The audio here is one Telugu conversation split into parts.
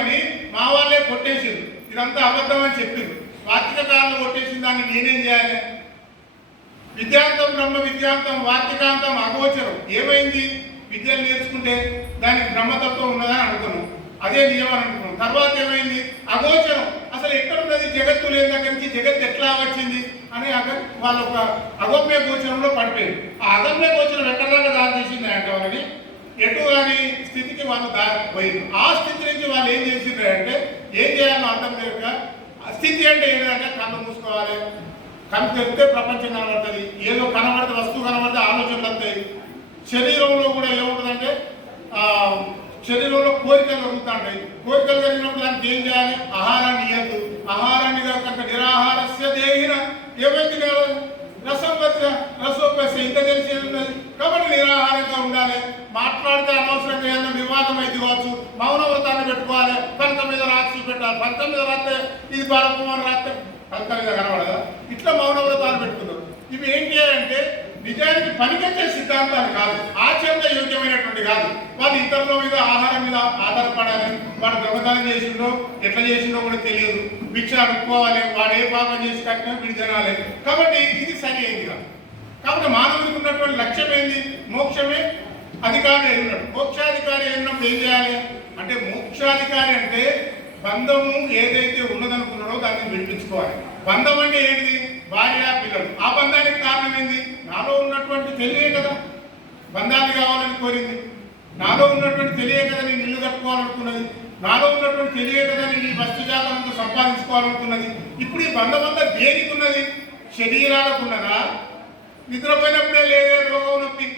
సత్యమని మా వాళ్ళే కొట్టేసింది, ఇదంతా అబద్ధం అని చెప్పింది. వార్తికకారులు కొట్టేసిన దాన్ని నేనేం చేయాలి? విద్యాంతం బ్రహ్మ విద్యాంతం వార్తికాంతం అగోచరం. ఏమైంది? విద్యను నేర్చుకుంటే దానికి బ్రహ్మతత్వం ఉన్నదని అనుకున్నాం, అదే నిజం అని అనుకున్నాం. తర్వాత ఏమైంది? అగోచరం. అసలు ఎక్కడ ఉన్నది? జగత్తు లేని దగ్గర నుంచి జగత్తు ఎట్లా వచ్చింది అని వాళ్ళు ఒక అగమ్య గోచరంలో పడిపోయింది. ఆ అగమ్య గోచరం ఎక్కడ దాకా దారి తీసింది అంటే వాళ్ళని ఎటు కాని స్థితికి వాళ్ళు పోయింది. ఆ స్థితి నుంచి వాళ్ళు ఏం చేసిండ్రు అంటే ఏం చేయాలో అర్థం లేక, స్థితి అంటే ఏంటంటే కళ్ళు మూసుకోవాలి, కళ్ళు తెరిస్తే ప్రపంచం కనబడుతుంది, ఏదో కనబడితే వస్తువు కనబడితే ఆలోచనలు వస్తాయి. శరీరంలో కూడా ఏముంటుందంటే శరీరంలో కోరికలు కలుగుతుంటాయి. కోరికలు కలిగినప్పుడు దానికి ఏం చేయాలి? ఆహారాన్ని ఇవ్వద్దు. ఆహారాన్ని కనుక నిరాహారస్య దేహిన ఏమైంది కదా, రసోపస్య ఇంత తెలిసి ఉన్నది. కాబట్టి నిరాహారంగా ఉండాలి. మాట్లాడితే అనవసరంగా ఏదైనా వివాదం అయితే కావచ్చు, మౌన వ్రతాన్ని పెట్టుకోవాలి. పంత మీద రాసి పెట్టాలి. పంత మీద రాస్తే ఇది బలపమని రాస్తే పంత మీద కనబడదా? ఇట్లా మౌన వ్రతాన్ని పెట్టుకున్నారు. ఇవి ఏంటి అంటే నిజానికి పనికొచ్చే సిద్ధాంతాలు కాదు, ఆచరణ యోగ్యమైనటువంటి కాదు. వాళ్ళు ఇతరుల మీద ఆహారం మీద ఆధారపడాలి. వాడు దొంగతనం చేసిండో ఎట్లా చేసిండో కూడా తెలియదు. భిక్ష అనుకోవాలి, వాడు ఏ పాపం చేసి కట్టినా వీడు తినాలి. కాబట్టి ఇది సరి అయింది కాదు. కాబట్టి మానవుడికి ఉన్నటువంటి లక్ష్యం ఏంది? మోక్షమే అధికారి అయి ఉన్నాడు. మోక్షాధికారి అయినప్పుడు ఏం చేయాలి అంటే, మోక్షాధికారి అంటే బంధము ఏదైతే ఉన్నదనుకున్నాడో దాన్ని విడిపించుకోవాలి. బంధం అంటే ఏంటిది? భార్య పిల్లలు. ఆ బంధానికి కారణం ఏంది? నాలో ఉన్నటువంటి తెలియే కదా బంధాన్ని కావాలని కోరింది. నాలో ఉన్నటువంటి తెలియే కదా నేను ఇల్లు కట్టుకోవాలనుకున్నది. నాలో ఉన్నటువంటి తెలియే కదా నేను ఈ వస్తు జాతరంతో సంపాదించుకోవాలనుకున్నది. ఇప్పుడు ఈ బంధం అంతా దేనికి ఉన్నది? శరీరాలకు ఉన్నదా? నిద్రపోయినప్పుడే లేదే రోగం నొప్పి.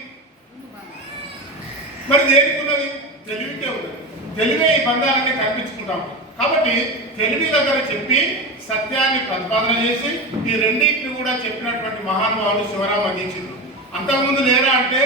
మరి దేనికి ఉన్నది? తెలివికే ఉన్నది. తెలివే ఈ బంధాలన్నీ కల్పించుకుంటాం. కాబట్టి తెలివి దగ్గర చెప్పి సత్యాన్ని ప్రతిపాదన చేసి ఈ రెండింటిని కూడా చెప్పినటువంటి మహానుభావులు శివరామ దీక్షితులు. అంతకుముందు లేరా అంటే